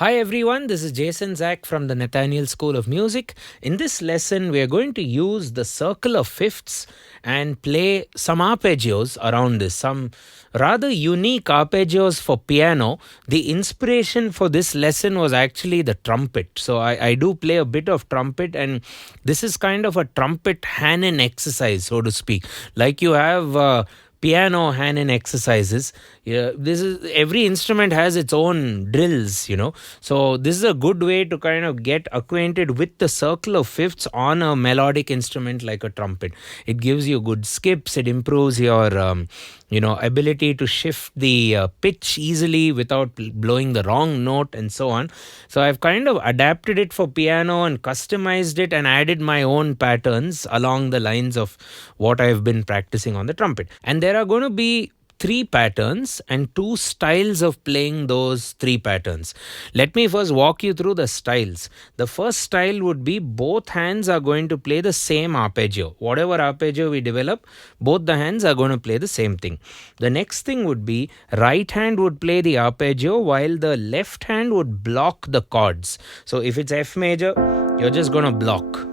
Hi everyone, this is Jason Zach from the Nathaniel School of Music. In this lesson, we are going to use the circle of fifths and play some arpeggios around this, some rather unique arpeggios for piano. The inspiration for this lesson was actually the trumpet. So I do play a bit of trumpet, and this is kind of a trumpet-hanon exercise, so to speak. Like you have piano hanon exercises. Yeah, this is every instrument has its own drills, so this is a good way to kind of get acquainted with the circle of fifths on a melodic instrument like a trumpet. It gives you good skips. It improves your ability to shift the pitch easily without blowing the wrong note and so on. So I've kind of adapted it for piano and customized it and added my own patterns along the lines of what I've been practicing on the trumpet. And there are going to be 3 patterns and 2 styles of playing those 3 patterns. Let me first walk you through the styles. The first style would be both hands are going to play the same arpeggio. Whatever arpeggio we develop, both the hands are going to play the same thing. The next thing would be right hand would play the arpeggio while the left hand would block the chords. So if it's F major, you're just going to block.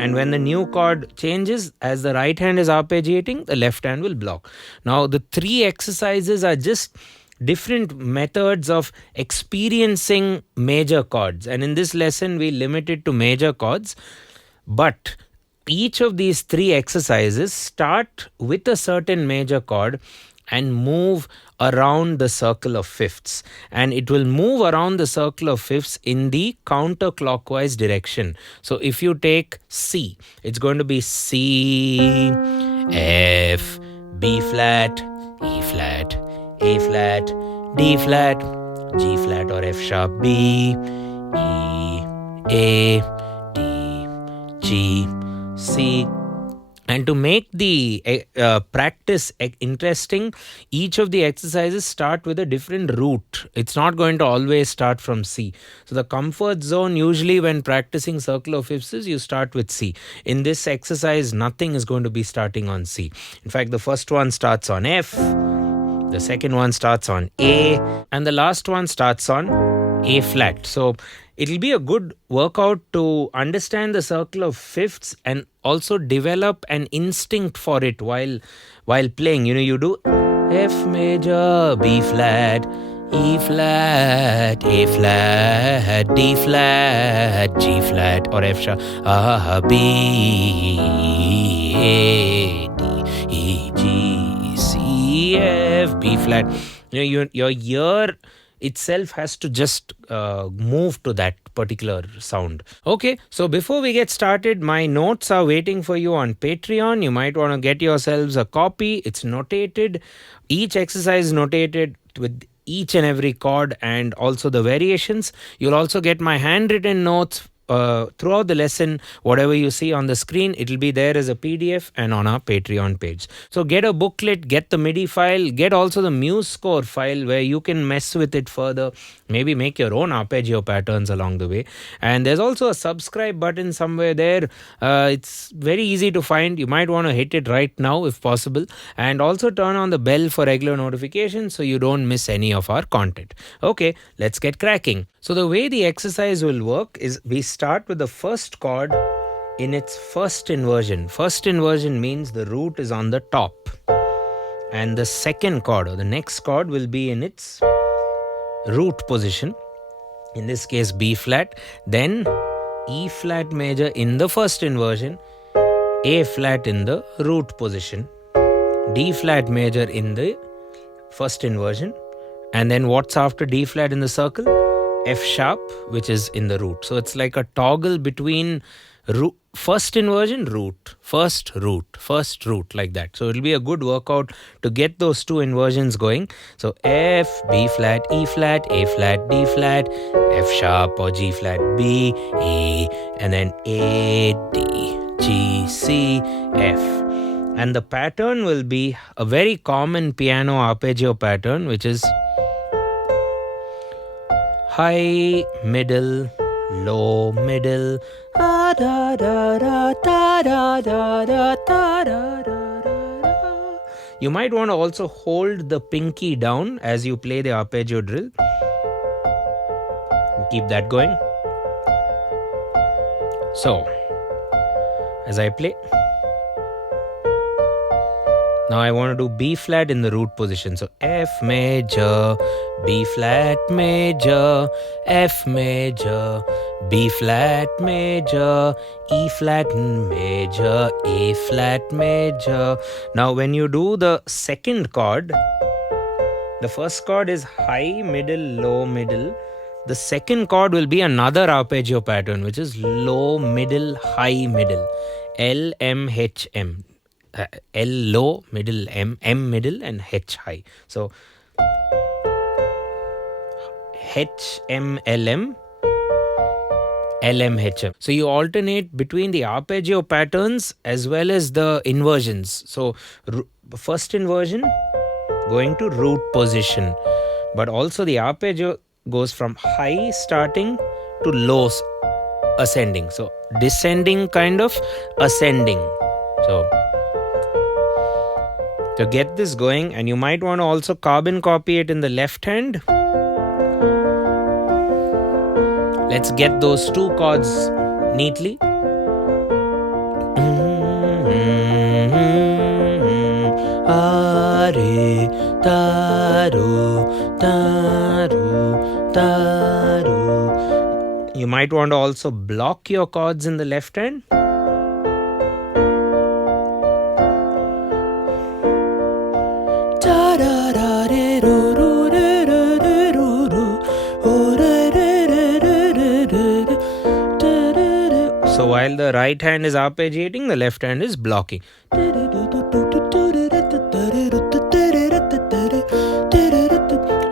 And when the new chord changes, as the right hand is arpeggiating, the left hand will block. Now, the 3 exercises are just different methods of experiencing major chords. And in this lesson, we limit it to major chords. But each of these 3 exercises start with a certain major chord and move around the circle of fifths, and it will move around the circle of fifths in the counterclockwise direction. So if you take C, it's going to be C, F, B flat, E flat, A flat, D flat, G flat or F sharp, B, E, A, D, G, C. And to make the practice interesting, each of the exercises start with a different root. It's not going to always start from C. So the comfort zone usually when practicing circle of fifths is you start with C. In this exercise, nothing is going to be starting on C. In fact, the first one starts on F, the second one starts on A, and the last one starts on A flat. So it'll be a good workout to understand the circle of fifths and also develop an instinct for it while playing. You do F major, B flat, E flat, A flat, D flat, G flat or F sharp, B, A, D, E, G, C, F, B flat. Your ear itself has to just move to that particular sound. Okay, so before we get started, my notes are waiting for you on Patreon. You might want to get yourselves a copy. It's notated. Each exercise is notated with each and every chord and also the variations. You'll also get my handwritten notes throughout the lesson. Whatever you see on the screen, it'll be there as a PDF and on our Patreon page. So get a booklet, get the MIDI file, get also the MuseScore file where you can mess with it further, maybe make your own arpeggio patterns along the way. And there's also a subscribe button somewhere there. It's very easy to find. You might want to hit it right now if possible, and also turn on the bell for regular notifications so you don't miss any of our content. Okay, let's get cracking. So the way the exercise will work is we start with the first chord in its first inversion. First inversion means the root is on the top, and the second chord or the next chord will be in its root position, in this case B flat, then E flat major in the first inversion, A flat in the root position, D flat major in the first inversion, and then what's after D flat in the circle? F sharp, which is in the root. So it's like a toggle between first inversion, root, first root, like that. So it'll be a good workout to get those 2 inversions going. So F, B flat, E flat, A flat, D flat, F sharp or G flat, B, E, and then A, D, G, C, F. And the pattern will be a very common piano arpeggio pattern, which is high, middle, low, middle, da da da da da da da da da da da. You might want to also hold the pinky down as you play the arpeggio drill. keep that going. So, as I play, now I want to do B flat in the root position. So F major, B flat major, F major, B flat major, E flat major, A flat major. Now when you do the second chord, the first chord is high, middle, low, middle. The second chord will be another arpeggio pattern, which is low, middle, high, middle. L, M, H, M. L low, middle, M middle, and H high. So H, M, L, M, L, M, H, M. So you alternate between the arpeggio patterns as well as the inversions. So first inversion going to root position, but also the arpeggio goes from high starting to low ascending. So descending kind of ascending. So to get this going, and you might want to also carbon copy it in the left hand. Let's get those two chords neatly. Are, taru, taru, taru. You might want to also block your chords in the left hand. So while the right hand is arpeggiating, the left hand is blocking.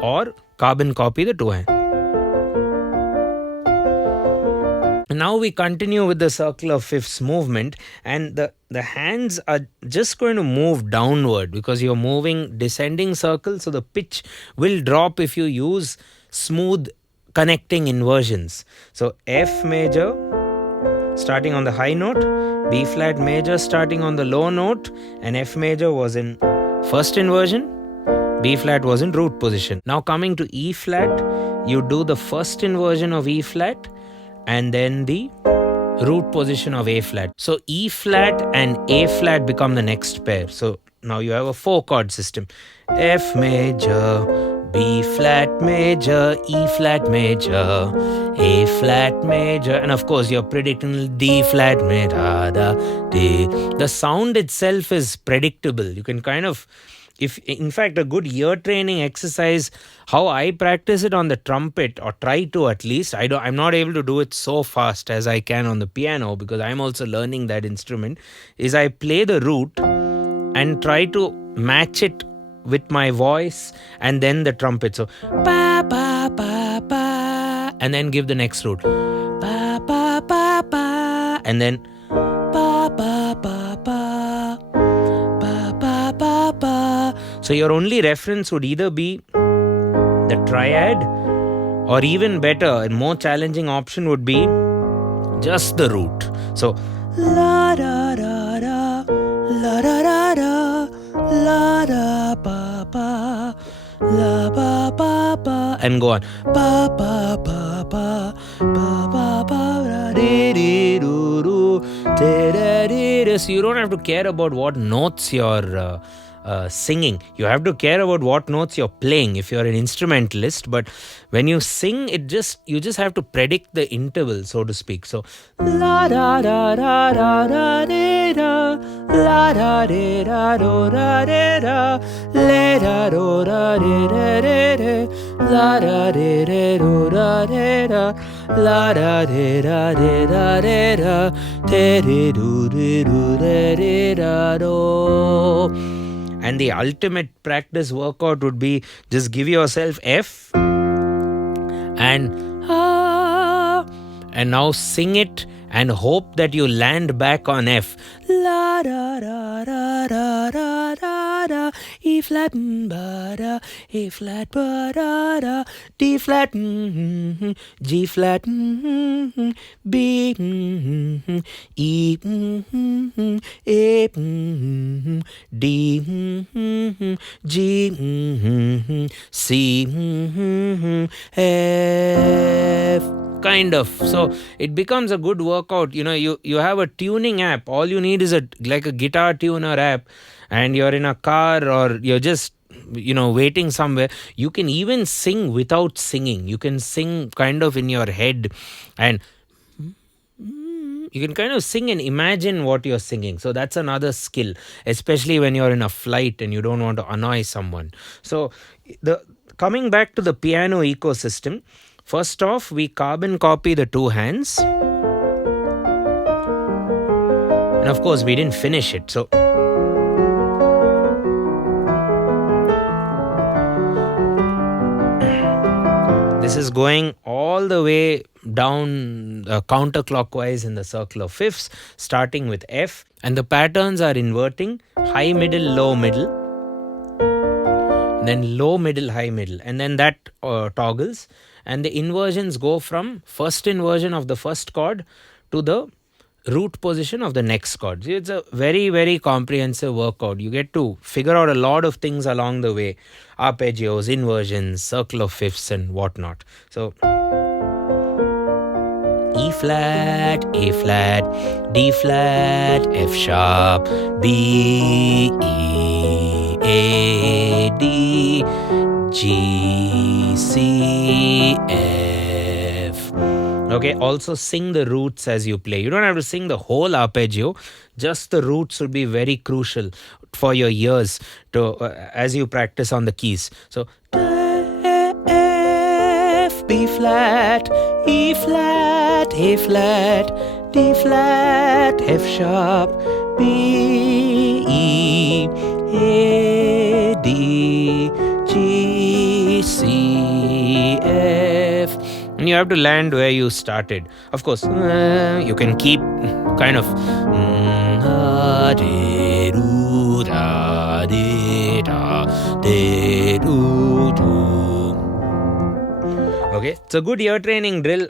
Or carbon copy the two hands. Now we continue with the circle of fifths movement, and the hands are just going to move downward because you're moving descending circle, so the pitch will drop if you use smooth connecting inversions. So F major starting on the high note, B flat major starting on the low note, and F major was in first inversion, B flat was in root position. Now coming to E flat, you do the first inversion of E flat and then the root position of A flat. So E flat and A flat become the next pair. So now you have a 4-chord system. F major, B flat major, E flat major, A flat major, and of course your predictable D flat major, D. The sound itself is predictable. You can kind of, if in fact a good ear training exercise, how I practice it on the trumpet, or try to at least, I'm not able to do it so fast as I can on the piano because I'm also learning that instrument, is I play the root and try to match it with my voice and then the trumpet. So pa pa pa pa, and then give the next root pa pa pa pa, and then pa pa pa pa pa pa pa pa. So your only reference would either be the triad, or even better and more challenging option would be just the root. So la da da da, la da da da, la da pa pa, la pa pa pa, and go on pa pa pa pa pa pa pa di di do do de de di. So you don't have to care about what notes you're singing. You have to care about what notes you're playing if you're an instrumentalist. But when you sing, you just have to predict the interval, so to speak. So la da da da da da de da, la da de da do da de da, le da do da de de de de, la da de de do da de da, la da de da de da de da, de de do de do de de da do. And the ultimate practice workout would be just give yourself F and now sing it and hope that you land back on F. La da da da da da da da, E flat ba da, A flat ba da da, D flat G flat B E A D G C F. Kind of. So it becomes a good workout. You have a tuning app. All you need is like a guitar tuner app, and you're in a car or you're just waiting somewhere. You can even sing without singing. You can sing kind of in your head, and you can kind of sing and imagine what you're singing. So that's another skill, especially when you're in a flight and you don't want to annoy someone. So coming back to the piano ecosystem, first off, we carbon copy the two hands. And of course, we didn't finish it. So this is going all the way down counterclockwise in the circle of fifths, starting with F. And the patterns are inverting: high, middle, low, middle. And then low, middle, high, middle. And then that toggles. And the inversions go from first inversion of the first chord to the root position of the next chord. So it's a very, very comprehensive workout. You get to figure out a lot of things along the way: arpeggios, inversions, circle of fifths, and whatnot. So E flat, A flat, D flat, F sharp, B, E, A, D, G, C, F. Okay, also sing the roots as you play. You don't have to sing the whole arpeggio. Just the roots will be very crucial for your ears to as you practice on the keys. So F, B flat, E flat, A flat, D flat, F sharp, B, E, A, D, G, C, F. And you have to land where you started. Of course, you can keep kind of okay, it's a good ear training drill.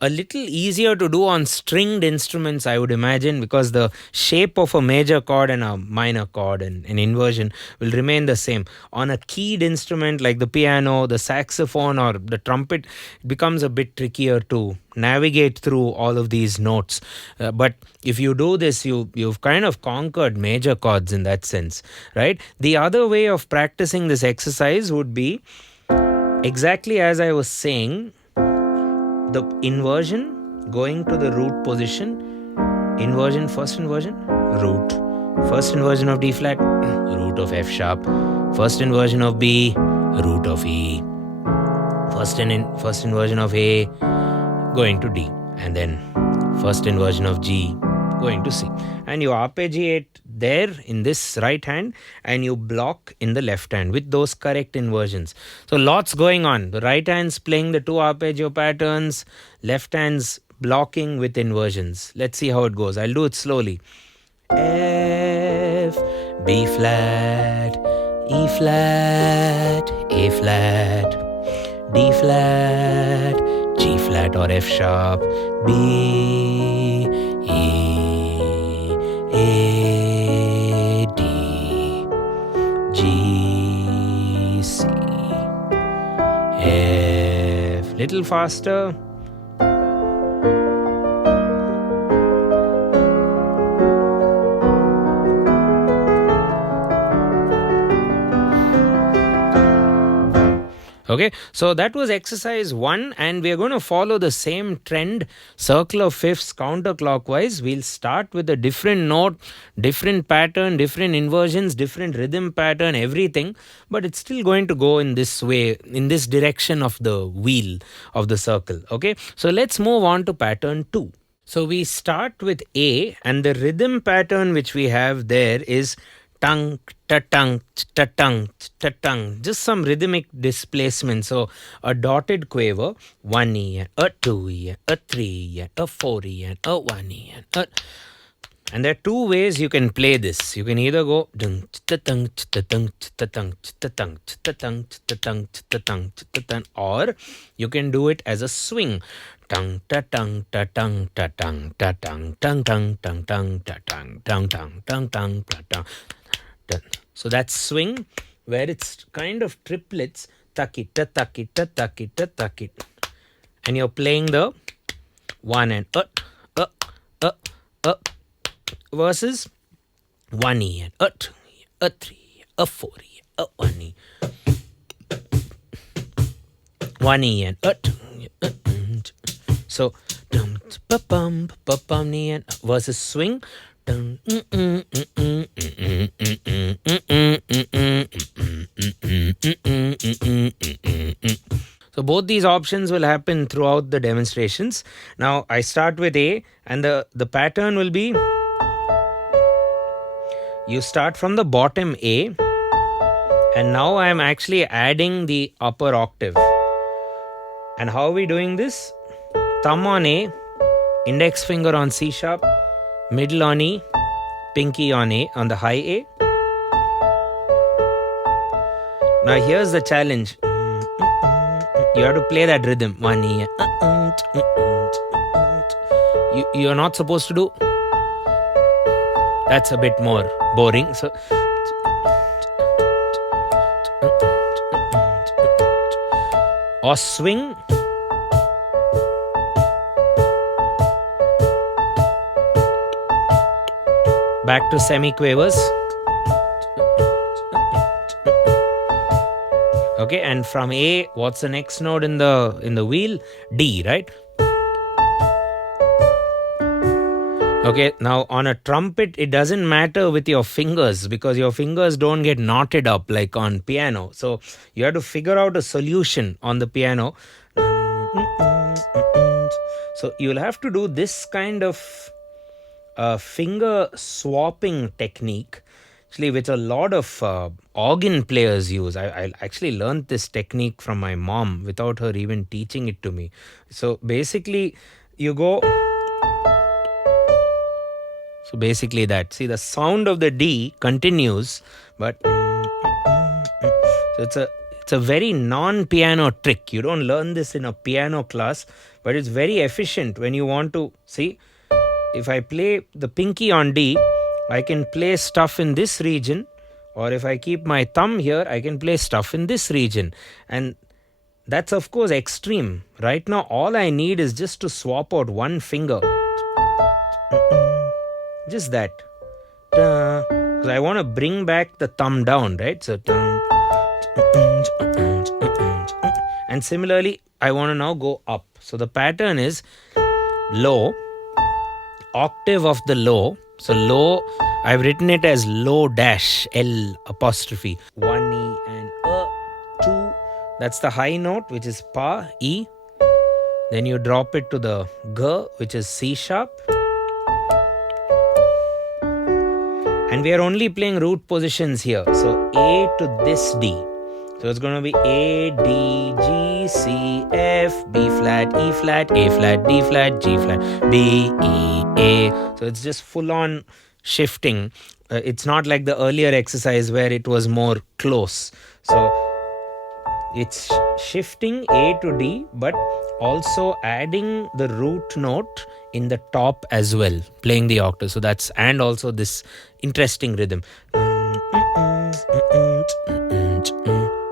A little easier to do on stringed instruments, I would imagine, because the shape of a major chord and a minor chord and an inversion will remain the same. On a keyed instrument like the piano, the saxophone, or the trumpet, it becomes a bit trickier to navigate through all of these notes. But if you do this, you've kind of conquered major chords in that sense, right? The other way of practicing this exercise would be exactly as I was saying: the inversion going to the root position, inversion, first inversion, root, first inversion of D flat, root of F sharp, first inversion of B, root of E, first inversion of A going to D, and then first inversion of G going to C. And you arpeggiate there in this right hand and you block in the left hand with those correct inversions. So lots going on. The right hand's playing the two arpeggio patterns, left hand's blocking with inversions. Let's see how it goes. I'll do it slowly. F, B flat, E flat, A flat, D flat, G flat or F sharp, B, E, A, D, G, C, F. Little faster. Okay, so that was exercise 1, and we are going to follow the same trend, circle of fifths, counterclockwise. We'll start with a different note, different pattern, different inversions, different rhythm pattern, everything, but it's still going to go in this way, in this direction of the wheel of the circle. Okay, so let's move on to pattern 2. So we start with A, and the rhythm pattern which we have there is tung, ta-tung, ta-tung, ta-tung. Just some rhythmic displacement. So a dotted quaver, 1E, a 2E, a 3E, a 4E, a 1E, and there are two ways you can play this. You can either go or you can do it as a swing. Tung ta tung ta tung ta tung ta tung tung tung tung tung ta tung tung tung tung tung ta tung. So that's swing, where it's kind of triplets, takita takita takita takit, and you're playing the one and versus 1E and a 2E, a 3E, a 4E, a 1E, 1E and a 2E. So versus swing. So both these options will happen throughout the demonstrations. Now I start with A, and the pattern will be, you start from the bottom A, and now I am actually adding the upper octave. And how are we doing this? Thumb on A, index finger on C sharp, middle on E, pinky on A, on the high A. Now here's the challenge. You have to play that rhythm. 1E. You're not supposed to do. That's a bit more boring. So or swing. Back to semi-quavers. Okay, and from A, what's the next note in the wheel? D, right? Okay, now on a trumpet, it doesn't matter with your fingers because your fingers don't get knotted up like on piano. So you have to figure out a solution on the piano. So you'll have to do this kind of finger swapping technique, actually, which a lot of organ players use. I actually learned this technique from my mom without her even teaching it to me. So basically, you go. So basically that. See, the sound of the D continues, but so it's a very non-piano trick. You don't learn this in a piano class, but it's very efficient when you want to see. If I play the pinky on D, I can play stuff in this region, or if I keep my thumb here, I can play stuff in this region. And that's of course extreme. Right now, all I need is just to swap out one finger. Just that. Because I want to bring back the thumb down, right? So, and similarly, I want to now go up. So the pattern is low, octave of the low. So low, I've written it as low dash, L apostrophe. 1E and 2. That's the high note, which is Pa, E. Then you drop it to the G, which is C sharp. And we are only playing root positions here. So A to this D. So it's going to be A, D, G, C, F, B flat, E flat, A flat, D flat, G flat, B, E, A. So it's just full on shifting. It's not like the earlier exercise where it was more close. So it's shifting A to D, but also adding the root note in the top as well, playing the octave. So that's, and also this interesting rhythm.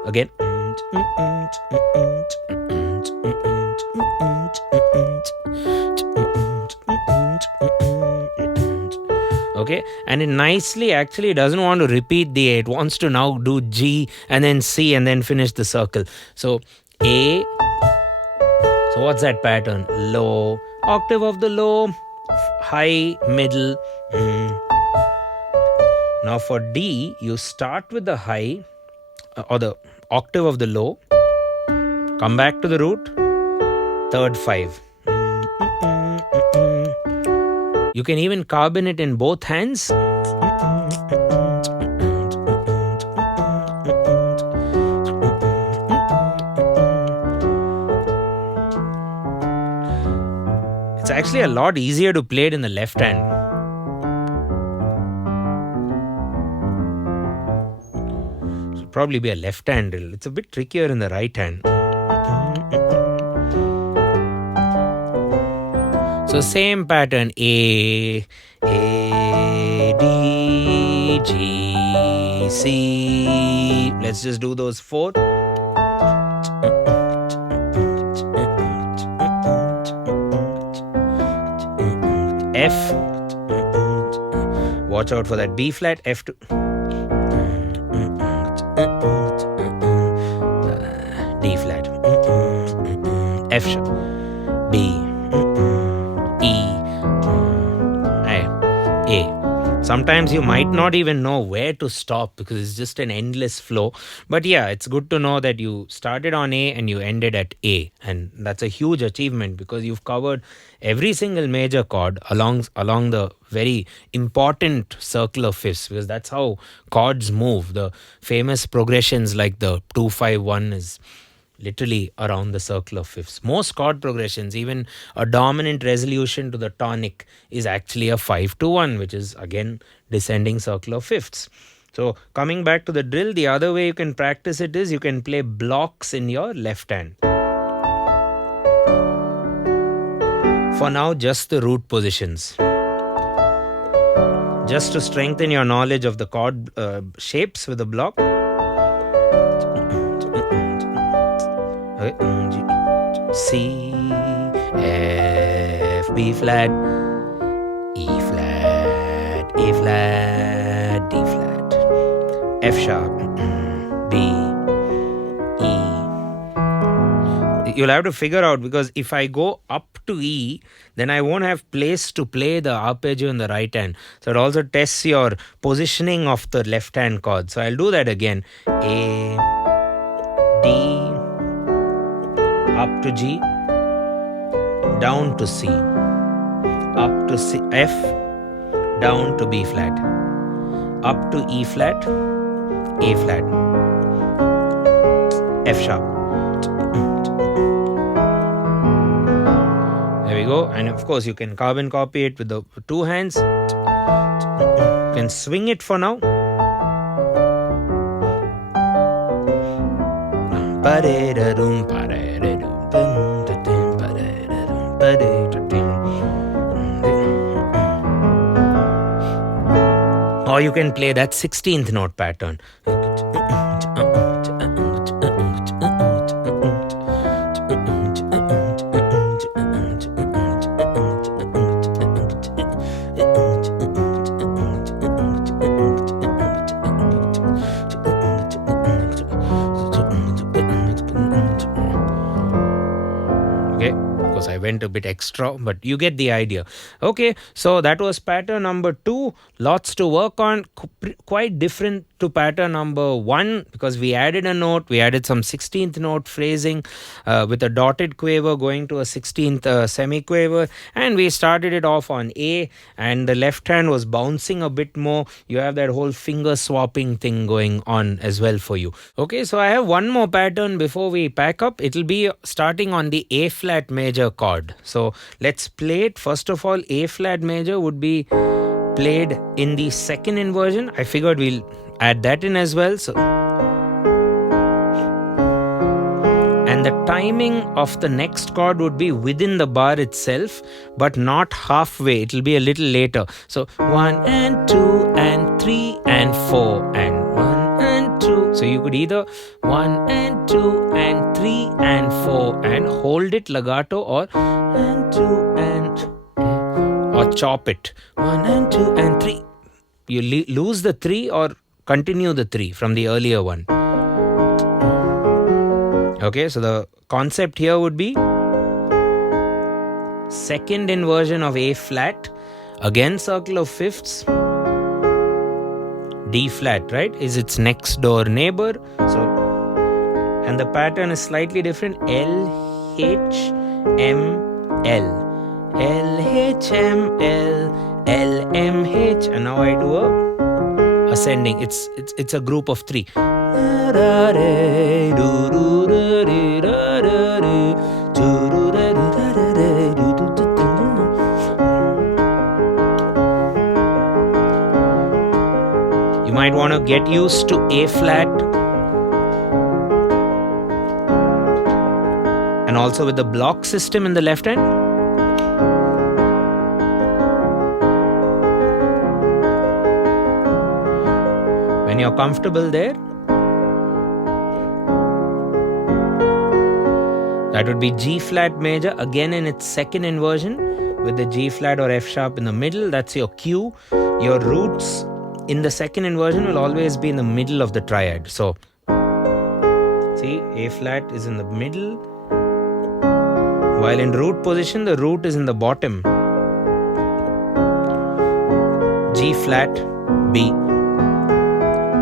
Again. Okay, and it nicely actually doesn't want to repeat the A. It wants to now do G and then C and then finish the circle. So A. So what's that pattern? Low, octave of the low, high, middle. Now for D, you start with the high or the octave of the low, come back to the root, third 5. You can even carbon it in both hands. actually a lot easier to play it in the left hand. It should probably be a left hand drill. It's a bit trickier in the right hand. So same pattern, A, D, G, C. Let's just do those 4. F. Watch out for that B flat, F2. D flat, F sharp, B, E, A. Sometimes you might not even know where to stop because it's just an endless flow. But yeah, it's good to know that you started on A and you ended at A. And that's a huge achievement because you've covered every single major chord along the very important circle of fifths, because that's how chords move. The famous progressions like the 2-5-1 is literally around the circle of fifths. Most chord progressions, even a dominant resolution to the tonic, is actually a 5-1, which is again descending circle of fifths. So coming back to the drill, the other way you can practice it is you can play blocks in your left hand. For now, just the root positions. Just to strengthen your knowledge of the chord shapes with the block. C, F, B flat, E flat, A flat, D flat, F sharp, B, E. You'll have to figure out, because if I go up to E, then I won't have place to play the arpeggio in the right hand. So it also tests your positioning of the left hand chord. So I'll do that again. A, D, up to G, down to C, up to C, F, down to B flat, up to E flat, A flat, F sharp. There we go. And of course you can carbon copy it with the 2 hands. You can swing it for now. Or you can play that 16th note pattern. I went a bit extra, but you get the idea. Okay, so that was pattern number 2. Lots to work on. Quite different to pattern number 1 because we added a note. We added some 16th note phrasing with a dotted quaver going to a 16th semiquaver, and we started it off on A, and the left hand was bouncing a bit more. You have that whole finger swapping thing going on as well for you. Okay, so I have one more pattern before we pack up. It'll be starting on the A flat major chord. So let's play it. First of all, A flat major would be played in the second inversion. I figured we'll add that in as well. So, and the timing of the next chord would be within the bar itself, but not halfway. It will be a little later. So 1 and 2 and 3 and 4 and 1 and 2. So you could either 1 and 2 and 3 and 4 and hold it legato, or and 2 and or chop it 1 and 2 and 3. You lose the 3 or continue the 3 from the earlier one. Okay, so the concept here would be second inversion of A flat, again circle of fifths. D flat, right, is its next door neighbor. So, and the pattern is slightly different. L, H, M, L. L, H, M, L, L, M, H. And now I do a ascending. It's a group of 3. might want to get used to A flat, and also with the block system in the left hand. When you're comfortable there, that would be G flat major, again in its second inversion, with the G flat or F sharp in the middle. That's your cue. Your roots in the second inversion will always be in the middle of the triad. So, see, A flat is in the middle, while in root position, the root is in the bottom. G flat, B,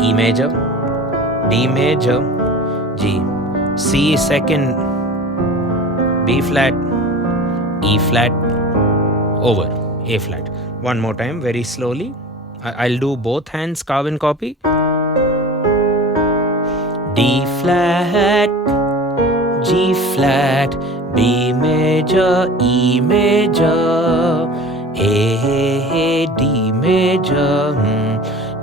E major, D major, G, C second, B flat, E flat, over, A flat. One more time, very slowly. I'll do both hands, carbon copy. D flat, G flat, B major, E major, A, D major,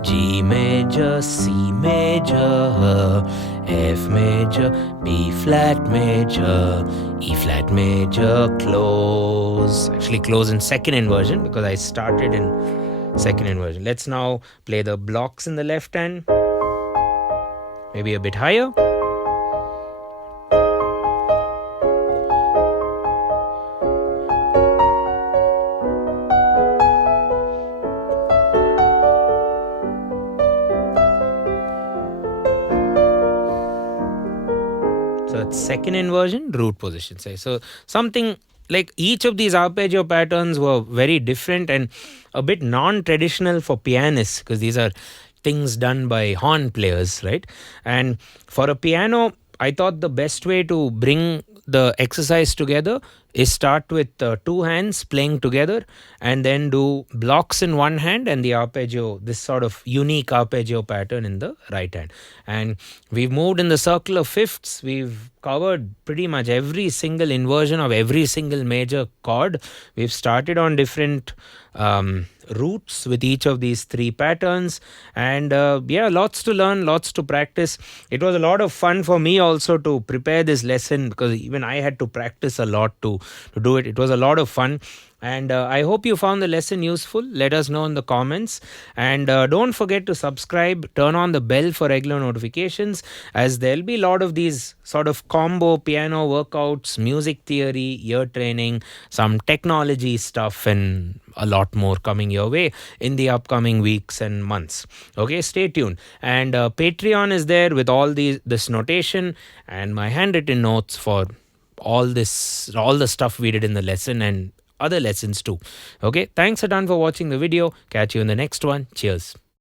G major, C major, F major, B flat major, E flat major, close. Actually close in second inversion because I started in second inversion. Let's now play the blocks in the left hand. Maybe a bit higher. So it's second inversion, root position. Say so something like each of these arpeggio patterns were very different and a bit non-traditional for pianists, because these are things done by horn players, right? And for a piano, I thought the best way to bring the exercise together is start with two hands playing together and then do blocks in one hand and the arpeggio, this sort of unique arpeggio pattern in the right hand. And we've moved in the circle of fifths. We've covered pretty much every single inversion of every single major chord. We've started on different roots with each of these three patterns, and yeah, lots to learn, lots to practice. It was a lot of fun for me also to prepare this lesson, because even I had to practice a lot to do it. It was a lot of fun, and I hope you found the lesson useful. Let us know in the comments, and don't forget to subscribe, turn on the bell for regular notifications, as there'll be a lot of these sort of combo piano workouts, music theory, ear training, some technology stuff, and a lot more coming your way in the upcoming weeks and months. Okay, stay tuned. And Patreon is there with all this notation and my handwritten notes for all the stuff we did in the lesson and other lessons too. Okay, thanks a ton for watching the video. Catch you in the next one. Cheers.